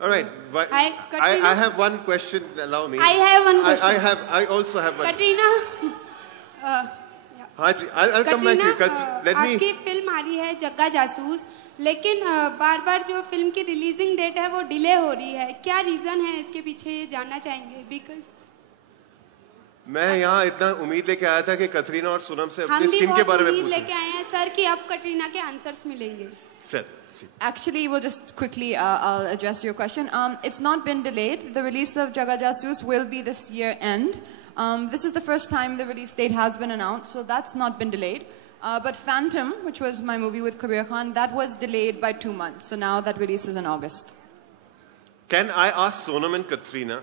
All right. I have one question. Allow me. I have one question. I also have one. Katrina. हाँ जी. I'll come back to you. Let me. आपकी film आ रही है जग्गा जासूस, लेकिन बार-बार जो film की रिलीजिंग डेट है वो डिले हो रही है. क्या रीजन है इसके पीछे, ये जानना चाहेंगे? Because मैं यहाँ इतना उम्मीद लेके आया था कि कतरीना और सोनम से अपनी स्किन के बारे में पूछूं. उम्मीद लेके आए हैं सर कि अब कटरीना के आंसर्स मिलेंगे. Sir. Actually, we'll just quickly, I'll address your question. It's not been delayed. The release of Jagga Jasoos will be this year end. This is the first time the release date has been announced, so that's not been delayed. But Phantom, which was my movie with Kabir Khan, that was delayed by 2 months. So now that releases in August. Can I ask Sonam and Katrina?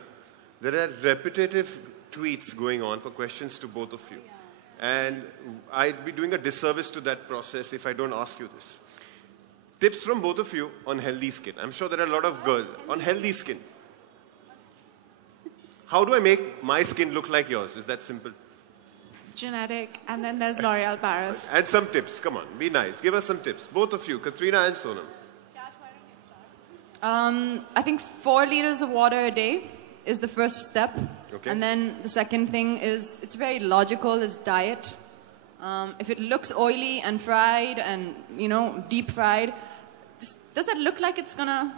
There are repetitive tweets going on for questions to both of you. And I'd be doing a disservice to that process if I don't ask you this. Tips from both of you on healthy skin. I'm sure there are a lot of girls on healthy skin. How do I make my skin look like yours? Is that simple? It's genetic, and then there's L'Oreal Paris. And some tips. Come on, be nice. Give us some tips. Both of you, Katrina and Sonam. I think 4 liters of water a day is the first step. Okay. And then the second thing is, it's very logical, is diet. If it looks oily and fried and, deep fried, does that look like it's gonna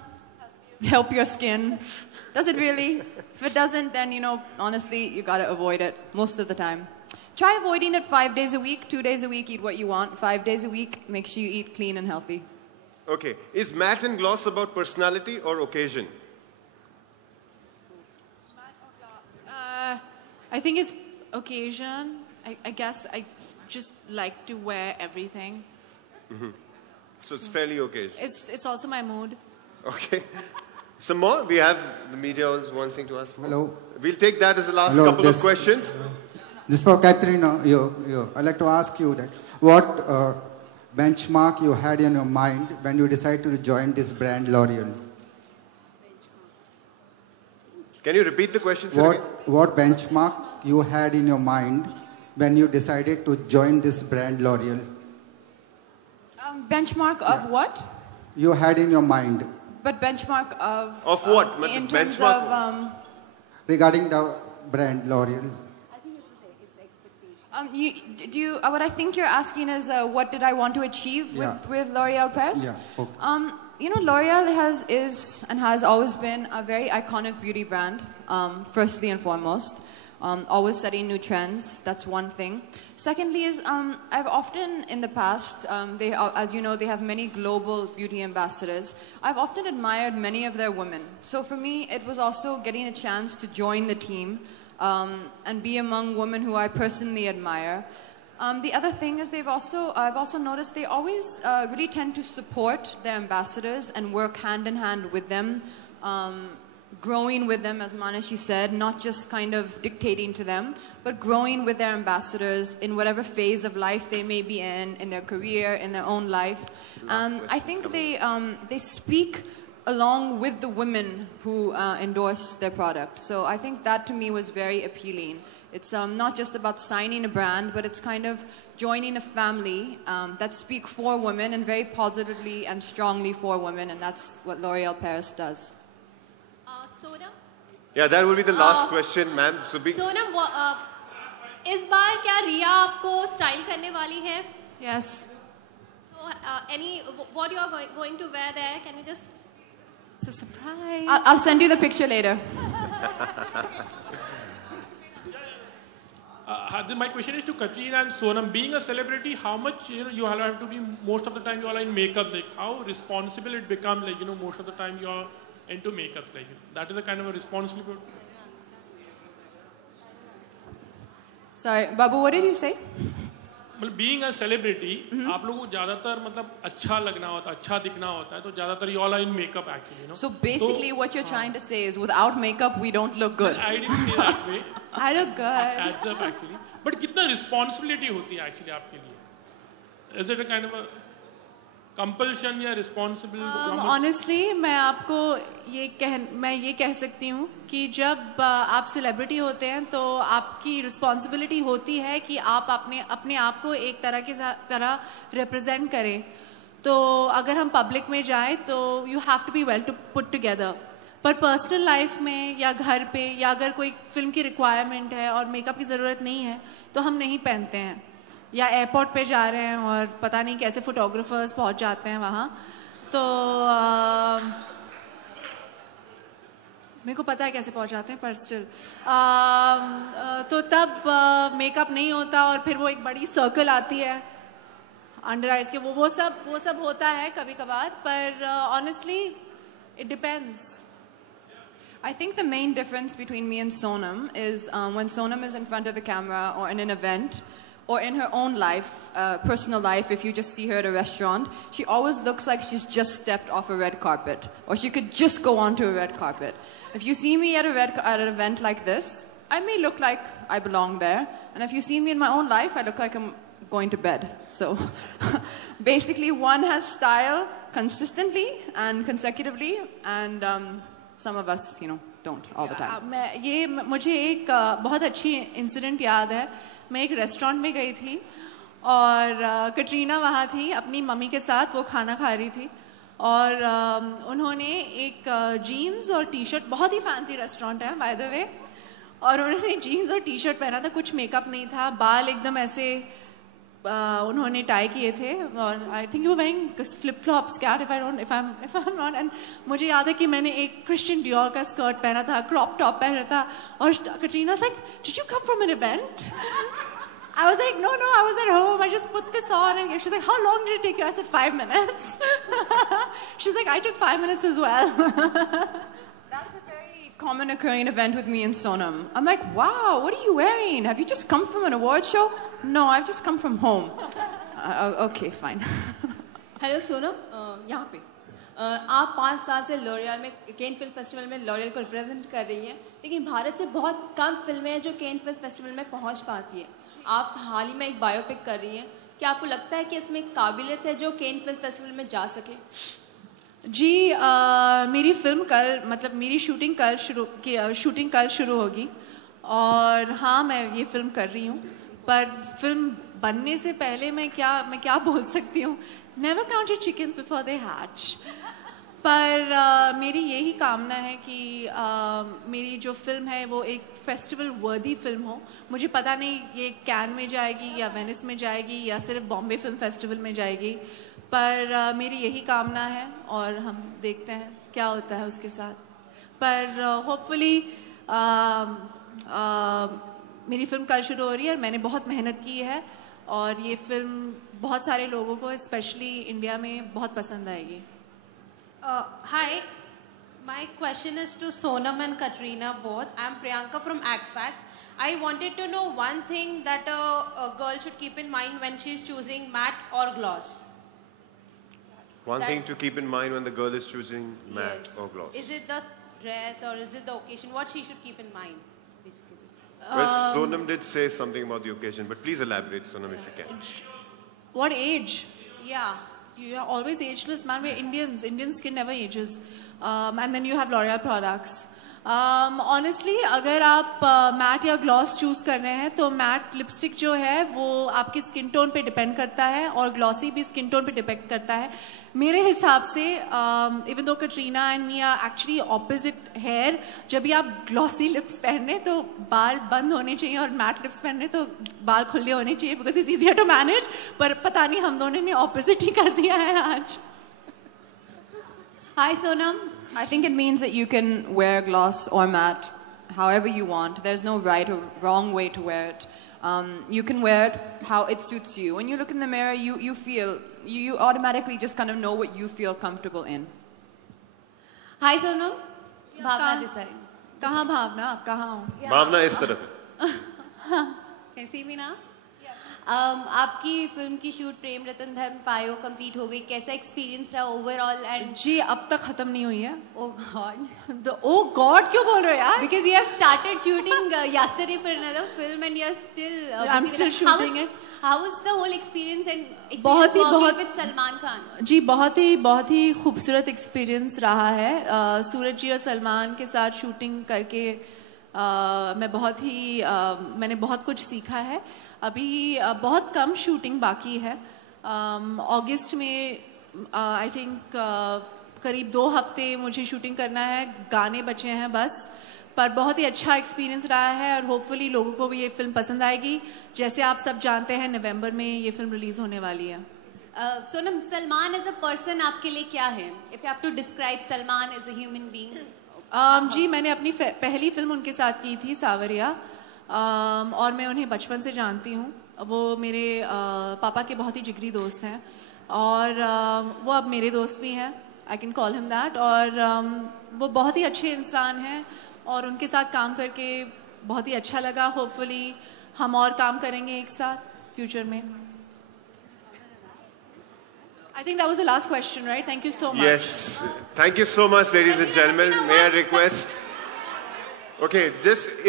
help your skin? Does it really? If it doesn't, then, honestly, you gotta avoid it most of the time. Try avoiding it 5 days a week, 2 days a week, eat what you want. 5 days a week, make sure you eat clean and healthy. Okay. Is matte and gloss about personality or occasion? I think it's occasion. I guess I just like to wear everything. Mm-hmm. So it's fairly occasion. It's also my mood. Okay. Some more? We have the media also wanting to ask more. Hello. We'll take that as the last couple of questions. This for Katrina. I'd like to ask you that what benchmark you had in your mind when you decided to join this brand L'Oreal? Can you repeat the question, sir? What benchmark you had in your mind when you decided to join this brand L'Oreal? Benchmark of what? You had in your mind. But benchmark of... Of what? In terms of... regarding the brand L'Oreal. What I think you're asking is what did I want to achieve with L'Oreal Paris? Yeah. Okay. L'Oreal is and has always been a very iconic beauty brand, firstly and foremost. Always setting new trends, that's one thing. Secondly is, I've often in the past, as you know, they have many global beauty ambassadors. I've often admired many of their women. So for me, it was also getting a chance to join the team and be among women who I personally admire. The other thing is I've also noticed they always really tend to support their ambassadors and work hand in hand with them, growing with them, as Manashi said, not just kind of dictating to them, but growing with their ambassadors in whatever phase of life they may be in their career, in their own life. I think they speak along with the women who endorse their product. So I think that to me was very appealing. It's not just about signing a brand, but it's kind of joining a family that speak for women and very positively and strongly for women, and that's what L'Oreal Paris does. Sonam? Yeah, that will be the last question, ma'am. Sonam, इस बार क्या रिया आपको style करने वाली है? Yes. So, what you are going to wear there? Can you just? It's a surprise. I'll send you the picture later. My question is to Katrina and Sonam. Being a celebrity, how much you have to be most of the time you are in makeup? Like how responsible it becomes? Like most of the time you are into makeup. Like that is a kind of a responsibility. Sorry, Babu, what did you say? Being a celebrity, आप लोगों को ज़्यादातर मतलब अच्छा लगना होता है, अच्छा दिखना होता है, तो ज़्यादातर you all are in makeup actually, So basically, what you're trying to say is, without makeup, we don't look good. I didn't say that way. I look good. Adds up actually. But कितना responsibility होती है actually आपके लिए? Is it a kind of a compulsion या responsible? Honestly, मैं ये कह सकती हूँ कि जब आप सेलिब्रिटी होते हैं तो आपकी रिस्पॉन्सिबिलिटी होती है कि आप अपने आप को एक तरह रिप्रेजेंट करें. तो अगर हम पब्लिक में जाएं तो you have to be well to put together. पर पर्सनल लाइफ में या घर पे या अगर कोई फिल्म की रिक्वायरमेंट है और मेकअप की ज़रूरत नहीं है तो हम नहीं पहनते हैं, या एयरपोर्ट पे जा रहे हैं और पता नहीं कैसे फोटोग्राफर्स पहुंच जाते हैं वहाँ, तो मेरे को पता है कैसे पहुंच जाते हैं पर स्टिल तो तब मेकअप नहीं होता और फिर वो एक बड़ी सर्कल आती है अंडर आइज के, वो सब होता है कभी कभार, पर honestly it depends. I think the main difference between me and Sonam is when Sonam is in front of the camera or in an event or in her own life, personal life, if you just see her at a restaurant, she always looks like she's just stepped off a red carpet, or she could just go onto a red carpet. If you see me at an event like this, I may look like I belong there, and if you see me in my own life, I look like I'm going to bed. So basically one has style consistently and consecutively, and some of us, don't all the time. मुझे एक बहुत अच्छी incident याद है. मैं एक restaurant में गई थी और कटरीना वहाँ थी अपनी मम्मी के साथ, वो खाना खा रही थी और उन्होंने एक जीन्स और टी शर्ट, बहुत ही फैंसी रेस्टोरेंट है बाय द वे, और उन्होंने जीन्स और टी शर्ट पहना था, कुछ मेकअप नहीं था, बाल एकदम ऐसे उन्होंने टाई किए थे और I think you wearing flip flops Kat if I am not, and मुझे याद है कि मैंने एक क्रिश्चियन डियोर का स्कर्ट पहना था, क्रॉप टॉप पहना था, और Katrina was like, did you come from an event? I was like, no, I was at home. I just put this on. And she's like, how long did it take you? I said, 5 minutes. She's like, I took 5 minutes as well. That's a very common occurring event with me and Sonam. I'm like, wow, what are you wearing? Have you just come from an award show? No, I've just come from home. Okay, fine. Hello, Sonam. यहाँ पे आप 5 साल से L'Oréal में, केन film festival में L'Oréal को represent कर रही हैं, लेकिन भारत से बहुत कम फिल्में हैं जो केन फिल्म फेस्टिवल में पहुंच पाती हैं. आप हाल ही में एक बायोपिक कर रही हैं, क्या आपको लगता है कि इसमें काबिलियत है जो केन फिल्म फेस्टिवल में जा सके? जी, मेरी फिल्म कल, मतलब मेरी शूटिंग कल शुरू होगी और हाँ, मैं ये फिल्म कर रही हूँ, पर फिल्म बनने से पहले मैं क्या बोल सकती हूँ? Never count your chickens before they hatch. पर मेरी यही कामना है कि मेरी जो फिल्म है वो एक फेस्टिवल वर्दी फिल्म हो. मुझे पता नहीं ये कैन में जाएगी या वेनिस में जाएगी या सिर्फ बॉम्बे फिल्म फेस्टिवल में जाएगी, पर मेरी यही कामना है और हम देखते हैं क्या होता है उसके साथ. पर होपफुली मेरी फिल्म कल शुरू हो रही है और मैंने बहुत मेहनत की है और ये फिल्म बहुत सारे लोगों को स्पेशली इंडिया में बहुत पसंद आएगी. Hi, my question is to Sonam and Katrina both. I'm Priyanka from Act Facts. I wanted to know one thing that a girl should keep in mind when she's choosing matte or gloss. One thing to keep in mind when the girl is choosing matte or gloss. Is it the dress or is it the occasion? What she should keep in mind, basically. Well, Sonam did say something about the occasion, but please elaborate, Sonam, if you can. What age? Yeah. You are always ageless, man. We're Indians. Indian skin never ages. And then you have L'Oreal products. Honestly, अगर आप mat या gloss choose कर रहे हैं तो matte lipstick जो है वो आपकी स्किन टोन पे डिपेंड करता है और ग्लॉसी भी स्किन टोन पे डिपेंड करता है. मेरे हिसाब से even though Katrina and me are actually opposite hair, जब भी आप ग्लॉसी लिप्स पहने तो बाल बंद होने चाहिए और मैट लिप्स पहने तो बाल खुले होने चाहिए because it's easier to manage. पर पता नहीं हम दोनों ने ऑपोजिट ही कर दिया है आज. Hi Sonam. I think it means that you can wear gloss or matte however you want. There's no right or wrong way to wear it. You can wear it how it suits you. When you look in the mirror, you feel, you automatically just kind of know what you feel comfortable in. Hi Sonam. भावना देसाई. कहाँ भावना? आप कहाँ हो? भावना इस तरफ. कैसी भी ना? आपकी फिल्म की शूट प्रेम रतन धर्म पायो कंप्लीट हो गई, कैसा एक्सपीरियंस रहा ओवरऑल? एंड जी अब तक खत्म नहीं हुई है. ओ गॉड क्यों बोल रहे हो यार? Because you have started shooting yesterday for another film and you are still I am still shooting it. How was the whole experience and बहुत विद सलमान खान? जी बहुत ही खूबसूरत एक्सपीरियंस रहा है. सूरज जी और सलमान के साथ शूटिंग करके मैंने बहुत कुछ सीखा है. अभी बहुत कम शूटिंग बाकी है. अगस्त में आई थिंक करीब 2 हफ्ते मुझे शूटिंग करना है, गाने बचे हैं बस, पर बहुत ही अच्छा एक्सपीरियंस रहा है और होपफुली लोगों को भी ये फिल्म पसंद आएगी। जैसे आप सब जानते हैं नवंबर में ये फिल्म रिलीज होने वाली है। Sonam, Salman as a person आपके लिए क्या है? If you have to describe Salman as a human being. जी, मैंने अपनी पहली फिल्म उनके साथ की थी, सावरिया, और मैं उन्हें बचपन से जानती हूँ। वो मेरे पापा के बहुत ही जिगरी दोस्त हैं और वो अब मेरे दोस्त भी हैं, I can call him that. और वो बहुत ही अच्छे इंसान हैं और उनके साथ काम करके बहुत ही अच्छा लगा। होपफुली हम और काम करेंगे एक साथ फ्यूचर में। I think that was the last question, right? Thank you so much. Yes, thank you so much, ladies and gentlemen. May I request? Okay,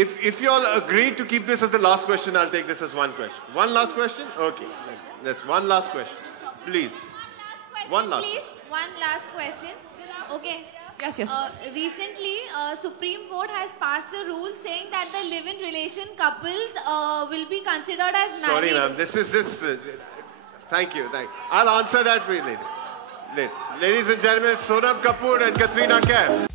if you all agree to keep this as the last question, I'll take this as one question. One last question? Okay. Yes, one last question. Please. One last. Please, one last question. Okay. Yes. Recently, Supreme Court has passed a rule saying that the live-in relation couples will be considered as married. Sorry, ma'am. This. Thank you. I'll answer that for you later. Ladies and gentlemen, Sonam Kapoor and Katrina Kaif.